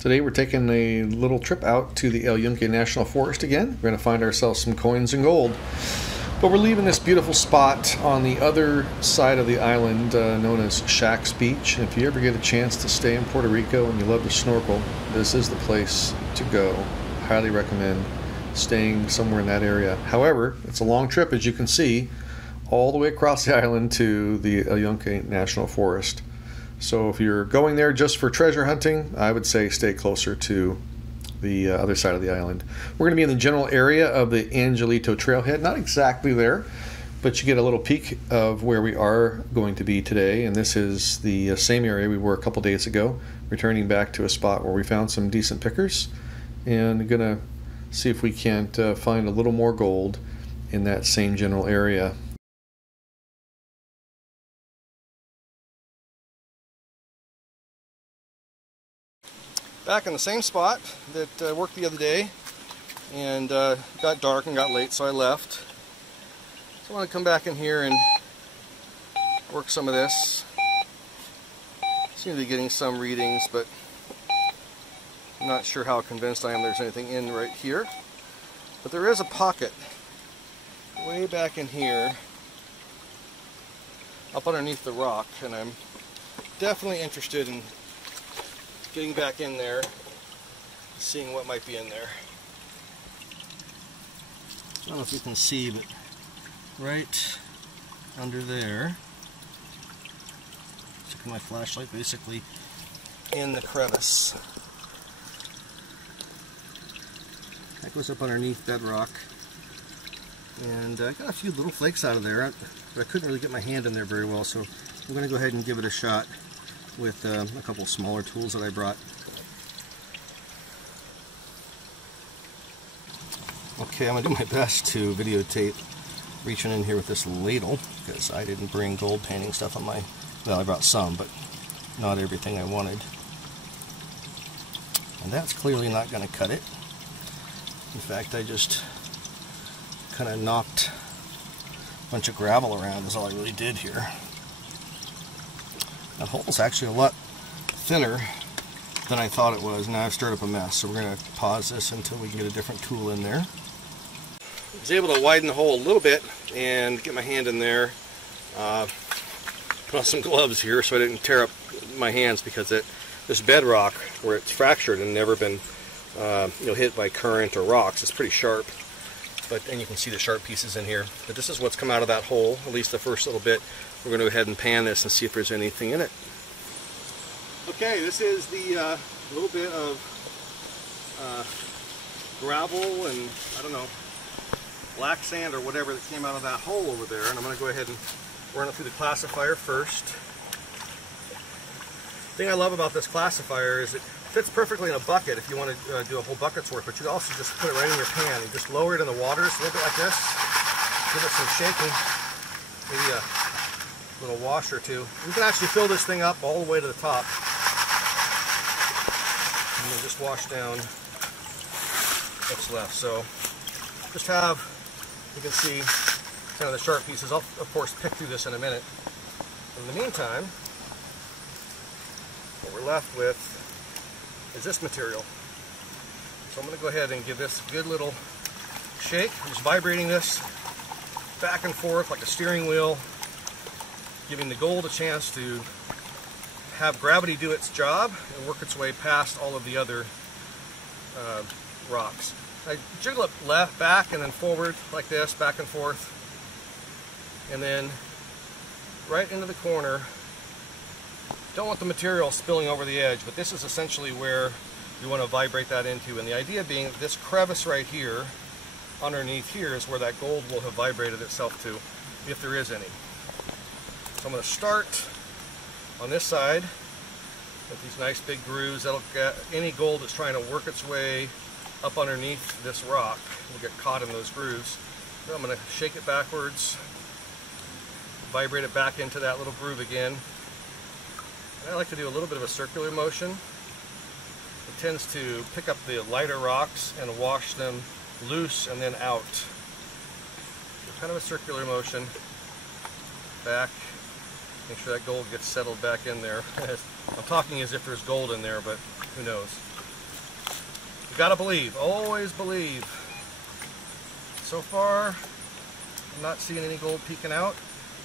Today we're taking a little trip out to the Yunke National Forest again. We're going to find ourselves some coins and gold. But we're leaving this beautiful spot on the other side of the island known as Shack's Beach. And if you ever get a chance to stay in Puerto Rico and you love to snorkel, this is the place to go. Highly recommend staying somewhere in that area. However, it's a long trip, as you can see, all the way across the island to the Yunke National Forest. So if you're going there just for treasure hunting, I would say stay closer to the other side of the island. We're going to be in the general area of the Angelito Trailhead, not exactly there, but you get a little peek of where we are going to be today. And this is the same area we were a couple days ago, returning back to a spot where we found some decent pickers, and going to see if we can't find a little more gold in that same general area. Back in the same spot that I worked the other day, and got dark and got late, so I left. So I want to come back in here and work some of this. Seem to be getting some readings, but I'm not sure how convinced I am there's anything in right here. But there is a pocket way back in here, up underneath the rock, and I'm definitely interested in getting back in there, seeing what might be in there. I don't know if you can see, but right under there, sticking my flashlight basically in the crevice. That goes up underneath bedrock, and I got a few little flakes out of there, but I couldn't really get my hand in there very well, so I'm going to go ahead and give it a shot with a couple smaller tools that I brought. Okay, I'm going to do my best to videotape reaching in here with this ladle, because I didn't bring gold painting stuff on my... Well, I brought some, but not everything I wanted. And that's clearly not going to cut it. In fact, I just kind of knocked a bunch of gravel around is all I really did here. That hole's actually a lot thinner than I thought it was. Now I've stirred up a mess, so we're going to pause this until we can get a different tool in there. I was able to widen the hole a little bit and get my hand in there. Put on some gloves here so I didn't tear up my hands, because this bedrock, where it's fractured and never been hit by current or rocks, is pretty sharp. And you can see the sharp pieces in here. But this is what's come out of that hole, at least the first little bit. We're going to go ahead and pan this and see if there's anything in it. Okay, this is the little bit of gravel and, I don't know, black sand or whatever that came out of that hole over there. And I'm going to go ahead and run it through the classifier first. The thing I love about this classifier is it fits perfectly in a bucket if you want to do a whole bucket's worth, but you can also just put it right in your pan and just lower it in the water just a little bit like this. Give it some shaking, maybe a little wash or two. You can actually fill this thing up all the way to the top, and then just wash down what's left. So just have, you can see kind of the sharp pieces. I'll of course pick through this in a minute. In the meantime, what we're left with is this material. So I'm going to go ahead and give this a good little shake. I'm just vibrating this back and forth like a steering wheel, giving the gold a chance to have gravity do its job and work its way past all of the other rocks. I jiggle it left, back, and then forward like this, back and forth, and then right into the corner. Don't want the material spilling over the edge, but this is essentially where you want to vibrate that into. And the idea being that this crevice right here, underneath here, is where that gold will have vibrated itself to, if there is any. So I'm going to start on this side with these nice big grooves. That'll get any gold that's trying to work its way up underneath this rock will get caught in those grooves. So I'm going to shake it backwards, vibrate it back into that little groove again. I like to do a little bit of a circular motion. It tends to pick up the lighter rocks and wash them loose and then out. So kind of a circular motion. Back. Make sure that gold gets settled back in there. I'm talking as if there's gold in there, but who knows. You gotta believe, always believe. So far, I'm not seeing any gold peeking out,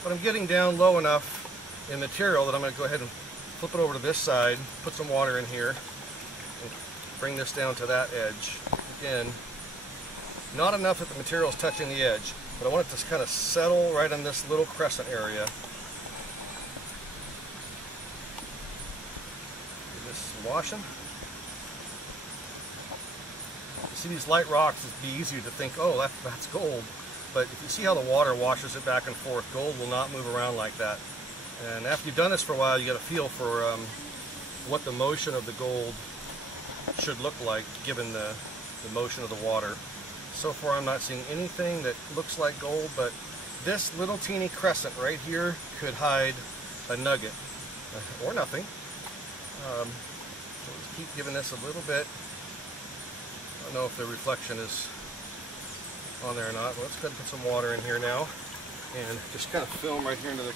but I'm getting down low enough in material that I'm going to go ahead and flip it over to this side, put some water in here, and bring this down to that edge. Again, not enough that the material is touching the edge, but I want it to kind of settle right in this little crescent area. Give this some washing. You see these light rocks, it'd be easier to think, oh, that's gold. But if you see how the water washes it back and forth, gold will not move around like that. And after you've done this for a while, you get a feel for what the motion of the gold should look like given the motion of the water. So far I'm not seeing anything that looks like gold, but this little teeny crescent right here could hide a nugget, or nothing. So let's keep giving this a little bit. I don't know if the reflection is on there or not, but let's go ahead and put some water in here now and just kind of film right here into the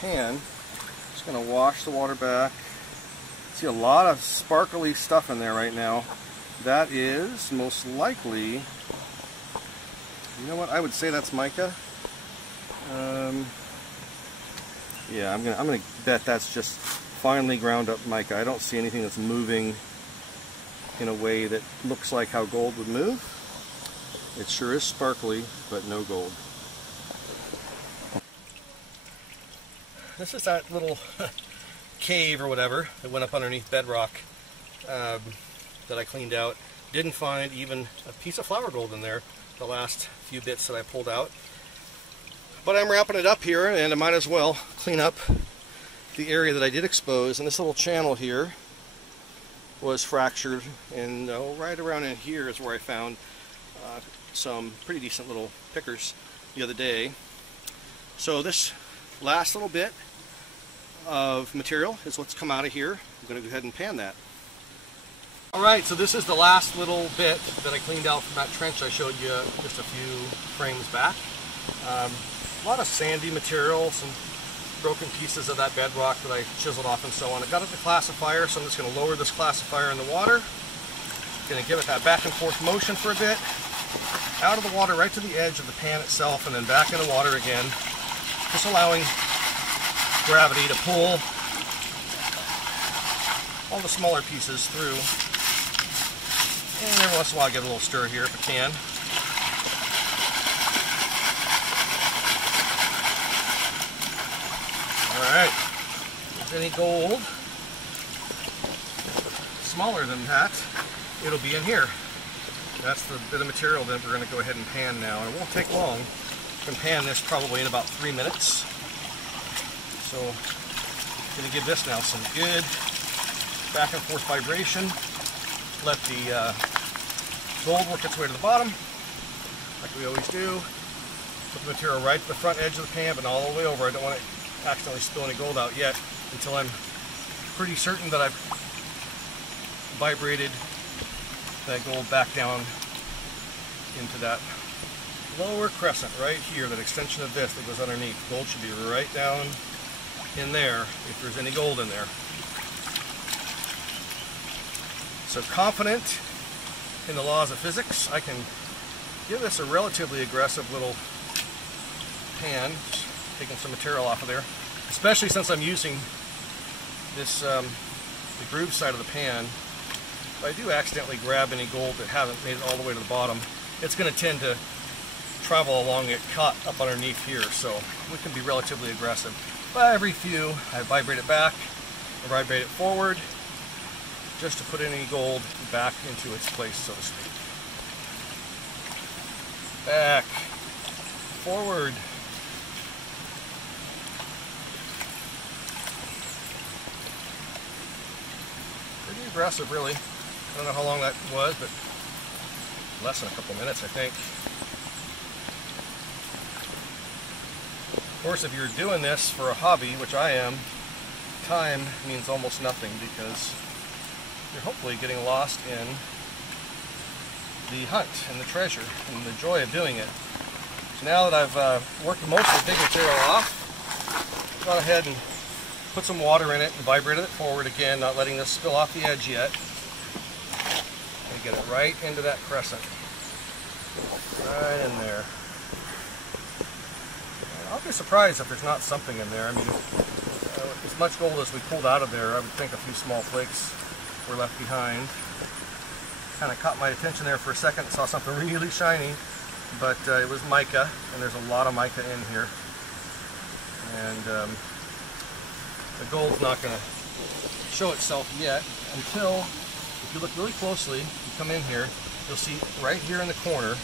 pan. Just going to wash the water back. See a lot of sparkly stuff in there right now. That is most likely, you know what, I would say that's mica. Yeah, I'm gonna bet that's just finely ground up mica. I don't see anything that's moving in a way that looks like how gold would move. It sure is sparkly, but no gold. This is that little cave or whatever that went up underneath bedrock that I cleaned out. Didn't find even a piece of flower gold in there, the last few bits that I pulled out. But I'm wrapping it up here, and I might as well clean up the area that I did expose. And this little channel here was fractured, and right around in here is where I found some pretty decent little pickers the other day. So this last little bit of material is what's come out of here. I'm going to go ahead and pan that. Alright, so this is the last little bit that I cleaned out from that trench I showed you just a few frames back. A lot of sandy material, some broken pieces of that bedrock that I chiseled off and so on. I got it to classifier, so I'm just going to lower this classifier in the water. Going to give it that back and forth motion for a bit. Out of the water right to the edge of the pan itself, and then back in the water again. Just allowing gravity to pull all the smaller pieces through. And every once in a while I get a little stir here if I can. Alright, if there's any gold smaller than that, it'll be in here. That's the bit of material that we're going to go ahead and pan now. And it won't take long. We can pan this probably in about 3 minutes. So I'm going to give this now some good back and forth vibration. Let the gold work its way to the bottom, like we always do. Put the material right to the front edge of the pan, but not all the way over. I don't want to accidentally spill any gold out yet until I'm pretty certain that I've vibrated that gold back down into that lower crescent right here, that extension of this that goes underneath. Gold should be right down in there if there's any gold in there. So confident in the laws of physics, I can give this a relatively aggressive little pan, taking some material off of there, especially since I'm using this the groove side of the pan. If I do accidentally grab any gold that hasn't made it all the way to the bottom, it's going to tend to travel along and get caught up underneath here, so we can be relatively aggressive. But every few, I vibrate it back, I vibrate it forward, just to put any gold back into its place, so to speak. Back, forward. Pretty aggressive, really. I don't know how long that was, but less than a couple minutes, I think. Of course, if you're doing this for a hobby, which I am, time means almost nothing, because you're hopefully getting lost in the hunt and the treasure and the joy of doing it. So now that I've worked most of the big material off, go ahead and put some water in it and vibrated it forward again, not letting this spill off the edge yet. and get it right into that crescent. Right in there. And I'll be surprised if there's not something in there. I mean, as much gold as we pulled out of there, I would think a few small flakes were left behind. Kind of caught my attention there for a second. Saw something really shiny, but it was mica, and there's a lot of mica in here. And the gold's not going to show itself yet until, if you look really closely, you come in here, you'll see right here in the corner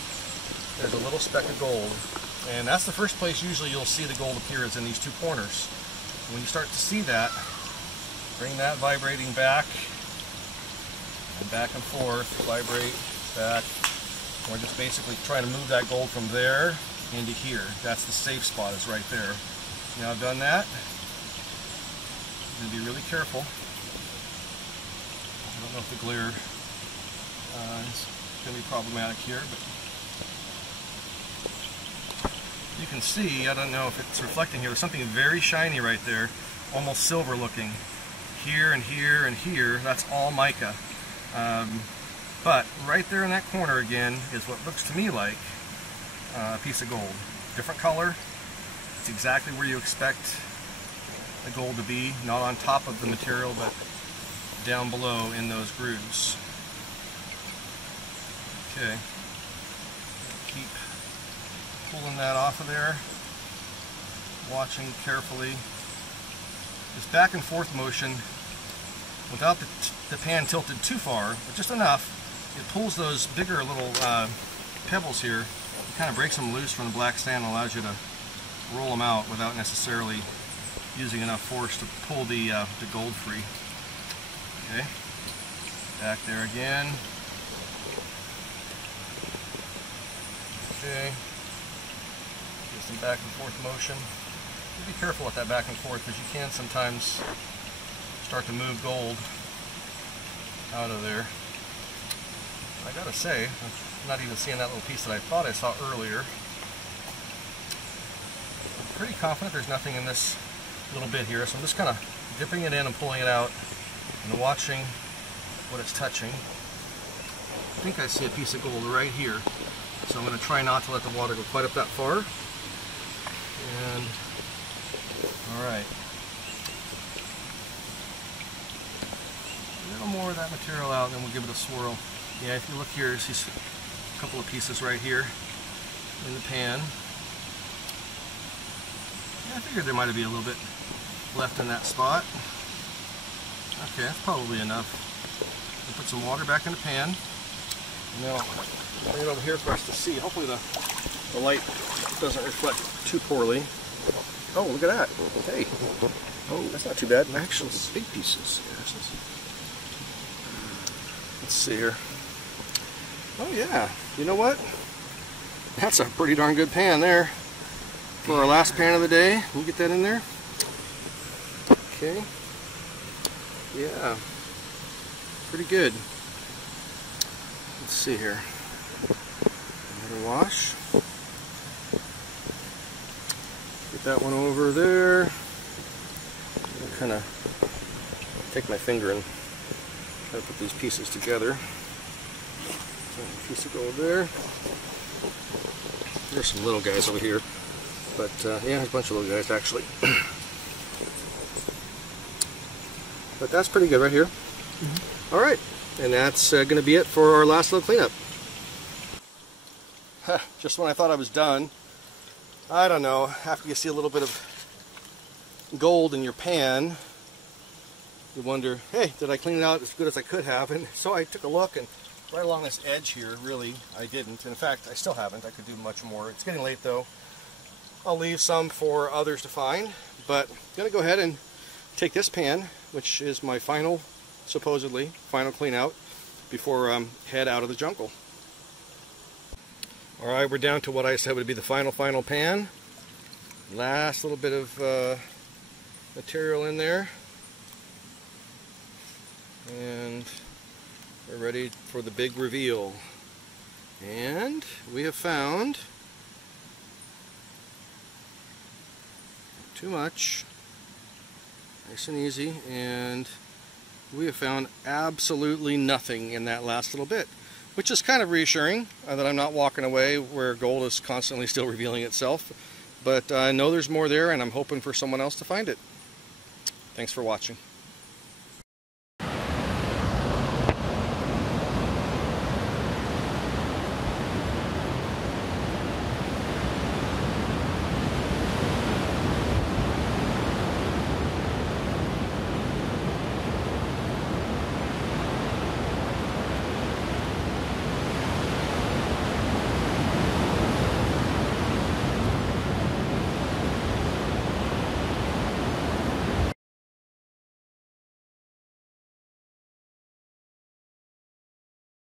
there's a little speck of gold, and that's the first place usually you'll see the gold appear, is in these two corners. When you start to see that, bring that vibrating back and back and forth, vibrate back. We're just basically trying to move that gold from there into here. That's the safe spot, is right there. Now I've done that, I'm going to be really careful. I don't know if the glare is going to be problematic here, but you can see, I don't know if it's reflecting here, there's something very shiny right there, almost silver looking. Here and here and here, that's all mica. But right there in that corner again is what looks to me like a piece of gold. Different color. It's exactly where you expect the gold to be, not on top of the material, but down below in those grooves. Okay. Keep pulling that off of there, watching carefully. This back and forth motion, without the pan tilted too far, but just enough, it pulls those bigger little pebbles here, it kind of breaks them loose from the black sand and allows you to roll them out without necessarily using enough force to pull the gold free. Okay, back there again. Okay, get some back and forth motion. Be careful with that back and forth, because you can sometimes start to move gold out of there. I gotta say, I'm not even seeing that little piece that I thought I saw earlier. I'm pretty confident there's nothing in this little bit here, so I'm just kind of dipping it in and pulling it out and watching what it's touching. I think I see a piece of gold right here, so I'm going to try not to let the water go quite up that far. And alright, a little more of that material out, and then we'll give it a swirl. Yeah, if you look here, you see a couple of pieces right here in the pan. Yeah, I figured there might be a little bit left in that spot. Okay, that's probably enough. We'll put some water back in the pan. And now bring it over here for us to see. Hopefully the light doesn't reflect too poorly. Oh, look at that. Hey. Oh, that's not too bad. Actually, big pieces. Let's see here. Oh yeah, you know what? That's a pretty darn good pan there. For our last pan of the day. Can you get that in there? Okay. Yeah. Pretty good. Let's see here. Another wash. Get that one over there. I'll kind of take my finger and try to put these pieces together. A piece of gold there. There's some little guys over here, but yeah, there's a bunch of little guys actually. But that's pretty good right here. Mm-hmm. All right, and that's going to be it for our last little cleanup. Just when I thought I was done, I don't know, after you see a little bit of gold in your pan, you wonder, hey, did I clean it out as good as I could have? And so I took a look, and right along this edge here, really, I didn't. And in fact, I still haven't. I could do much more. It's getting late though. I'll leave some for others to find, but I'm going to go ahead and take this pan, which is my final, supposedly, final clean out before I head out of the jungle. Alright, we're down to what I said would be the final pan. Last little bit of material in there. And we're ready for the big reveal. And we have found too much. Nice and easy, and We have found absolutely nothing in that last little bit, which is kind of reassuring that I'm not walking away where gold is constantly still revealing itself. But I know there's more there, and I'm hoping for someone else to find it. Thanks for watching.